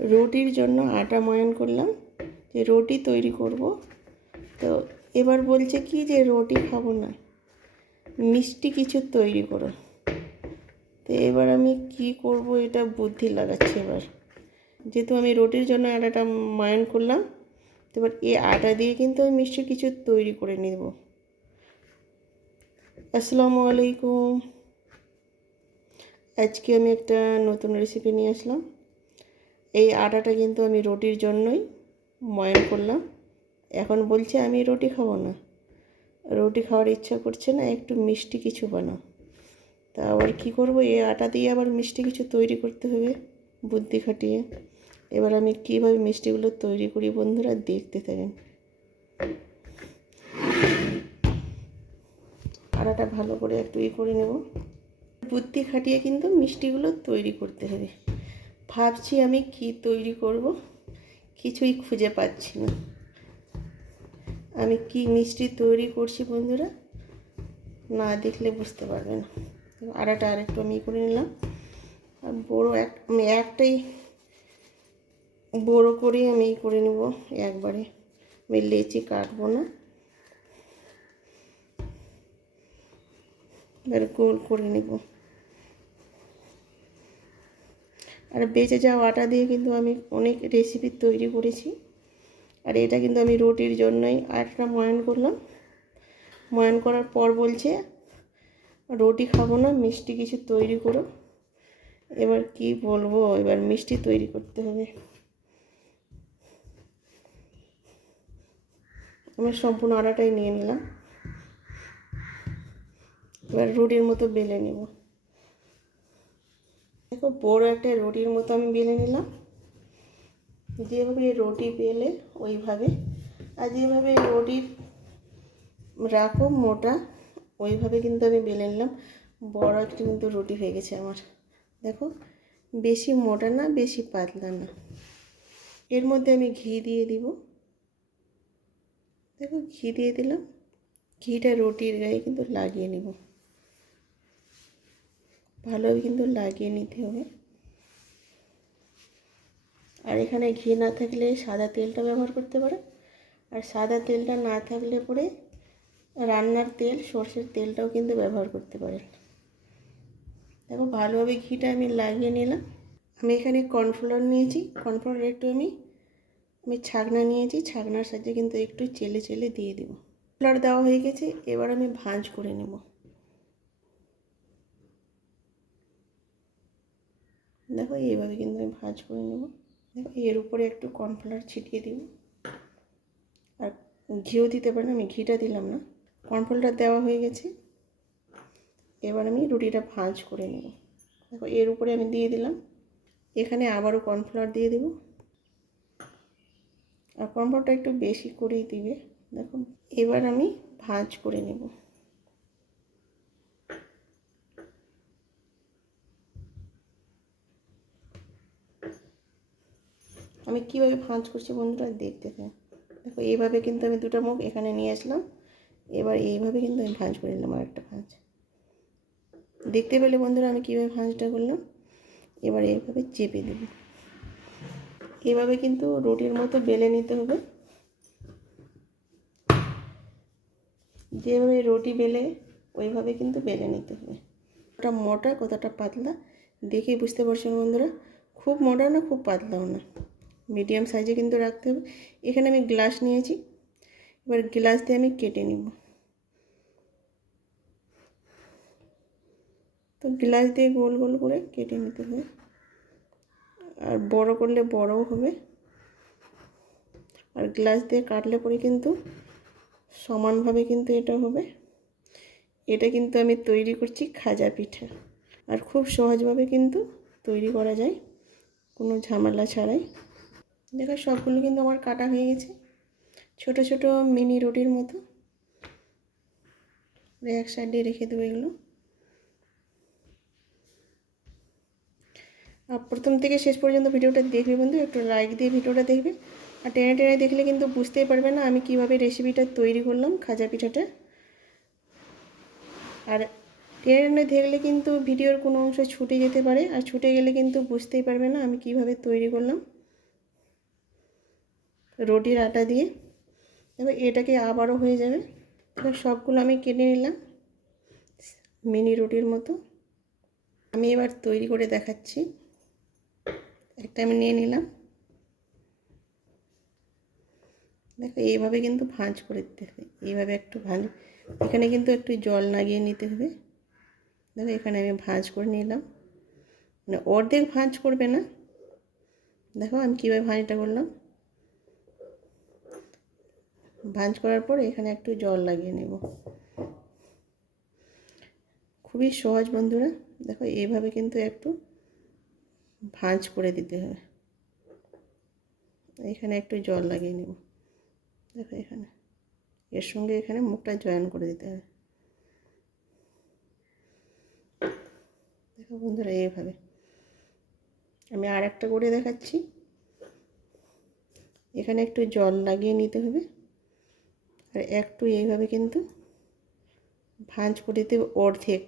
রুটির জন্য আটা ময়ান করলাম, যে রুটি তৈরি করব। তো এবার বলছে কি যে রুটি খাবো না, মিষ্টি কিছু তৈরি করো। তো এবার আমি কি করব, এটা বুদ্ধি লাগাচ্ছি। এবার যেহেতু আমি রুটির জন্য আটাটা ময়ান করলাম, তো এবার এই আটা দিয়ে কিন্তু আমি মিষ্টি কিছু তৈরি করে নেব। আসসালামু আলাইকুম। আজকে আমি একটা নতুন রেসিপি নিয়ে আসলাম। এই আটাটা কিন্তু আমি রুটির জন্যই ময়ান করলাম। এখন বলছে আমি রুটি খাবো না, রুটি খাওয়ার ইচ্ছা করছে না, একটু মিষ্টি কিছু বানাও। তা আবার কী করবো, এই আটা দিয়ে আবার মিষ্টি কিছু তৈরি করতে হবে বুদ্ধি খাটিয়ে। এবার আমি কীভাবে মিষ্টিগুলো তৈরি করি বন্ধুরা, দেখতে থাকেন। আটাটা ভালো করে একটু করে নেব, বুদ্ধি খাটিয়ে কিন্তু মিষ্টিগুলো তৈরি করতে হবে। ভাবছি আমি কি তৈরি করব, কিছুই খুঁজে পাচ্ছি না। আমি কি মিষ্টি তৈরি করছি বন্ধুরা, না দেখলে বুঝতে পারবে না। আটাটা আরেকটু আমি করে নিলাম। আর আমি একটাই বড় করে আমি করে নেব একবারে, আমি লেচি কাটবো না। এবার গোল করে নেব। আর বেঁচে যাওয়া আটা দিয়ে কিন্তু আমি অনেক রেসিপি তৈরি করেছি। আর এটা কিন্তু আমি রুটির জন্যই আটাটা ময়ান করলাম। ময়ান করার পর বলছে রুটি খাবো না, মিষ্টি কিছু তৈরি করো। এবার কি বলবো, এবার মিষ্টি তৈরি করতে হবে। আমি সম্পূর্ণ আটাটাই নিয়ে নিলাম। এবার রুটির মতো বেলে নেব। দেখো, বড় একটা রুটির মতো আমি বেলে নিলাম। যেভাবে রুটি বেলে ওইভাবে, আর যেভাবে রুটি রাখো মোটা, ওইভাবে কিন্তু আমি বেলে নিলাম। বড় একটা কিন্তু রুটি হয়ে গেছে আমার। দেখো, বেশি মোটা না, বেশি পাতলা না। এর মধ্যে আমি ঘি দিয়ে দিব। দেখো, ঘি দিয়ে দিলাম। ঘিটা রুটির গায়ে কিন্তু লাগিয়ে নেব, ভালোভাবে কিন্তু লাগিয়ে নিতে হবে। আর এখানে ঘি না থাকলে সাদা তেলটা ব্যবহার করতে পারে। আর সাদা তেলটা না থাকলে পরে রান্নার তেল, সর্ষের তেলটাও কিন্তু ব্যবহার করতে পারেন। দেখো, ভালোভাবে ঘিটা আমি লাগিয়ে নিলাম। আমি এখানে কর্নফ্লাওয়ার নিয়েছি। কর্নফ্লাওয়ার একটু আমি ছাকনা নিয়েছি, ছাকনার সাহায্যে কিন্তু একটু চেলে চেলে দিয়ে দেব। কর্নফ্লাওয়ার দেওয়া হয়ে গেছে, এবার আমি ভাঁজ করে নেব। দেখো, এইভাবে কিন্তু আমি ভাঁজ করে নেব। দেখো, এর উপরে একটু কর্নফ্লাওয়ার ছিটিয়ে দিব। আর ঘিও দিতে পারেন, আমি ঘিটা দিলাম না। কর্নফ্লাওয়ার দেওয়া হয়ে গেছে, এবার আমি রুটিটা ভাঁজ করে নেব। দেখো, এর উপরে আমি দিয়ে দিলাম। এখানে আবারও কর্নফ্লাওয়ার দিয়ে দেব। আর কর্নফ্লাওয়ারটা একটু বেশি করেই দিবে। দেখো, এবার আমি ভাঁজ করে নেব। আমি কীভাবে ভাঁজ করছি বন্ধুরা, দেখতে থাকুন। দেখো, এইভাবে কিন্তু আমি দুটো মুখ এখানে নিয়ে আসলাম। এবার এইভাবে কিন্তু আমি ভাঁজ করে নিলাম। আর একটা ভাঁজ দেখতে পেলে বন্ধুরা আমি কীভাবে ভাঁজটা করলাম। এবার এইভাবে চেপে দেব। এইভাবে কিন্তু রুটির মতো বেলে নিতে হবে। যেভাবে রুটি বেলে ওইভাবে কিন্তু বেলে নিতে হবে। কতটা মোটা কতটা পাতলা দেখেই বুঝতে পারছেন বন্ধুরা। খুব মোটা না, খুব পাতলাও না, মিডিয়াম সাইজে কিন্তু রাখতে হবে। এখানে আমি গ্লাস নিয়েছি, এবার গ্লাস দিয়ে আমি কেটে নিব। তো গ্লাস দিয়ে গোল গোল করে কেটে নিতে হবে। আর বড় করলে বড়ও হবে, আর গ্লাস দিয়ে কাটলে পরে কিন্তু সমানভাবে কিন্তু এটা হবে। এটা কিন্তু আমি তৈরি করছি খাজা পিঠা। আর খুব সহজভাবে কিন্তু তৈরি করা যায়, কোনো ঝামেলা ছাড়াই। দেখো, সবগুলো কিন্তু আমার কাটা হয়ে গেছে, ছোট ছোট মিনি রুটির মতো। এক সাইডে রেখে দেবো এগুলো। আর প্রথম থেকে শেষ পর্যন্ত ভিডিওটা দেখবে বন্ধু, একটু লাইক দিয়ে ভিডিওটা দেখবে। আর টেনে টেনে দেখলে কিন্তু বুঝতেই পারবে না আমি কিভাবে রেসিপিটা তৈরি করলাম, খাজা পিঠাটা। আর টেনে টেনে দেখলে কিন্তু ভিডিওর কোনো অংশ ছুটে যেতে পারে, আর ছুটে গেলে কিন্তু বুঝতেই পারবে না আমি কিভাবে তৈরি করলাম। রুটির আটা দিয়ে। এবার এটাকে আবারও হয়ে যাবে। এবার সবগুলো আমি কেটে নিলাম মিনি রুটির মতো। আমি এবার তৈরি করে দেখাচ্ছি। একটা আমি নিয়ে নিলাম। দেখো এইভাবে কিন্তু ভাঁজ করে দিতে হবে, এইভাবে একটু ভাঁজ। এখানে কিন্তু একটু জল লাগিয়ে নিতে হবে। দেখো এখানে আমি ভাঁজ করে নিলাম, মানে অর্ধেক ভাঁজ করবে না। দেখো আমি কীভাবে ভাঁজটা করলাম। ভাঁজ করার পর এখানে একটু জল লাগিয়ে নেব। খুবই সহজ বন্ধুরা। দেখো এইভাবে কিন্তু একটু ভাঁজ করে দিতে হবে। এখানে একটু জল লাগিয়ে নেব। দেখো এখানে এর সঙ্গে এখানে মুখটা জয়েন করে দিতে হবে। দেখো বন্ধুরা এইভাবে আমি আর একটা করে দেখাচ্ছি। এখানে একটু জল লাগিয়ে নিতে হবে আর একটু এইভাবে কিন্তু ভাঁজ করে দিতে হবে। অর্ধেক,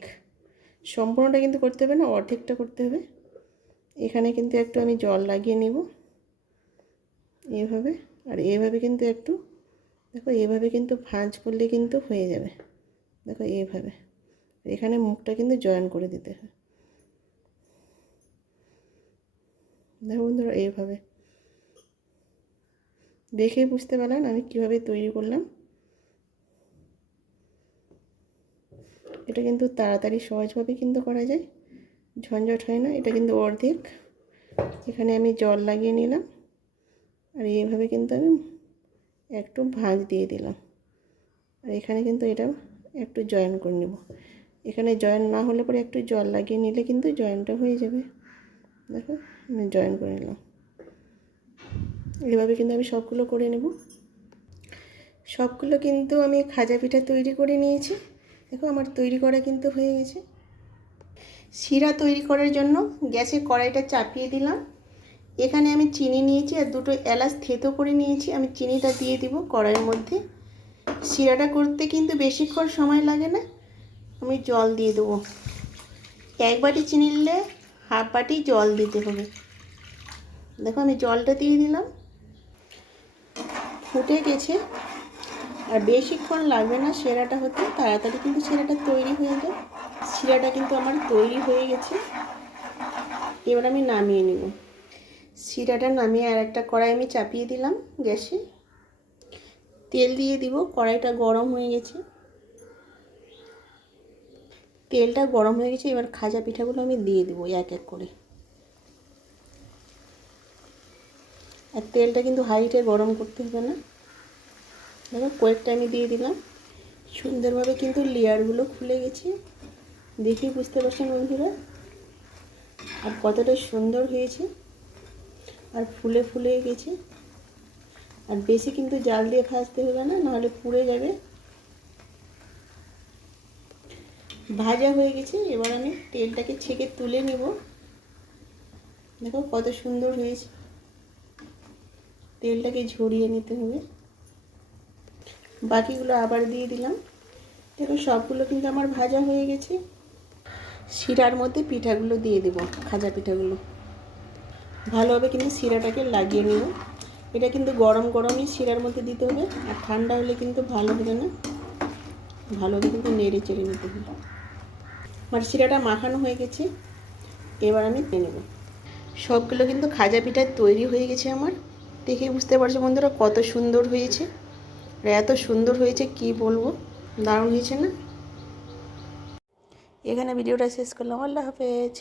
সম্পূর্ণটা কিন্তু করতে হবে না, অর্ধেকটা করতে হবে। এখানে কিন্তু একটু আমি জল লাগিয়ে নেব এইভাবে। আর এইভাবে কিন্তু একটু দেখো এইভাবে কিন্তু ভাঁজ করলে কিন্তু হয়ে যাবে। দেখো এইভাবে এখানে মুখটা কিন্তু জয়েন করে দিতে হয়। দেখো বন্ধুরা এইভাবে দেখেই বুঝতে পারলেন আমি কিভাবে তৈরি করলাম। এটা কিন্তু তাড়াতাড়ি সহজভাবে কিন্তু করা যায়, ঝঞ্ঝট হয় না। এটা কিন্তু অর্ধেক। এখানে আমি জল লাগিয়ে নিলাম আর এইভাবে কিন্তু আমি একটু ভাঁজ দিয়ে দিলাম। আর এখানে কিন্তু এটা একটু জয়েন করে নেব। এখানে জয়েন না হলে পরে একটু জল লাগিয়ে নিলে কিন্তু জয়েনটা হয়ে যাবে। দেখো আমি জয়েন করে নিলাম। এইভাবে কিন্তু আমি সবগুলো করে নেব। সবগুলো কিন্তু আমি খাজা পিঠা তৈরি করে নিয়েছি। দেখো আমার তৈরি করা কিন্তু হয়ে গেছে। শিরা তৈরি করার জন্য গ্যাসে কড়াইটা চাপিয়ে দিলাম। এখানে আমি চিনি নিয়েছি আর দুটো এলাচ থেতো করে নিয়েছি। আমি চিনিটা দিয়ে দিব কড়াইয়ের মধ্যে। শিরাটা করতে কিন্তু বেশিক্ষণ সময় লাগে না। আমি জল দিয়ে দেবো। 1 বাটি চিনি নিলে হাফ বাটি জল দিতে হবে। দেখো আমি জলটা দিয়ে দিলাম, ফুটে গেছে। আর বেশিক্ষণ লাগবে না শিরাটা হতে, তাড়াতাড়ি কিন্তু শিরাটা তৈরি হয়ে যায়। শিরাটা কিন্তু আমার তৈরি হয়ে গেছে। এবার আমি নামিয়ে নেব। শিরাটা নামিয়ে আর একটা কড়াই আমি চাপিয়ে দিলাম গ্যাসে। তেল দিয়ে দিব। কড়াইটা গরম হয়ে গেছে, তেলটা গরম হয়ে গেছে। এবার খাজা পিঠাগুলো আমি দিয়ে দেবো এক এক করে। আর তেলটা কিন্তু হাইটে গরম করতে হবে না। দেখো কয়েকটা আমি দিয়ে দিলাম। সুন্দরভাবে কিন্তু লেয়ারগুলো খুলে গেছে, দেখেই বুঝতে পারছেন বন্ধুরা। আর কতটা সুন্দর হয়েছে, আর ফুলে ফুলে গেছে। আর বেশি কিন্তু জাল দিয়ে ভাজতে হবে না, নাহলে পুড়ে যাবে। ভাজা হয়ে গেছে। এবার আমি তেলটাকে ছেঁকে তুলে নেব। দেখো কত সুন্দর হয়েছে। তেলটাকে ঝরিয়ে নিতে হবে। বাকিগুলো আবার দিয়ে দিলাম। দেখো সবগুলো কিন্তু আমার ভাজা হয়ে গেছে। শিরার মধ্যে পিঠাগুলো দিয়ে দেব, খাজা পিঠাগুলো। ভালোভাবে কিন্তু শিরাটাকে লাগিয়ে নেব। এটা কিন্তু গরম গরমই শিরার মধ্যে দিতে হবে, আর ঠান্ডা হলে কিন্তু ভালো হবে না। ভালোভাবে কিন্তু নেড়ে চেড়ে নিতে হবে। আমার শিরাটা মাখানো হয়ে গেছে। এবার আমি নিয়ে নেব। সবগুলো কিন্তু খাজা পিঠা তৈরি হয়ে গেছে আমার। দেখে বুঝতে পারছো বন্ধুরা কত সুন্দর হয়েছে। আর এত সুন্দর হয়েছে কি বলবো, দারুণ হয়েছে না। এখানে ভিডিওটা শেষ করলাম। আল্লাহ হাফেজ।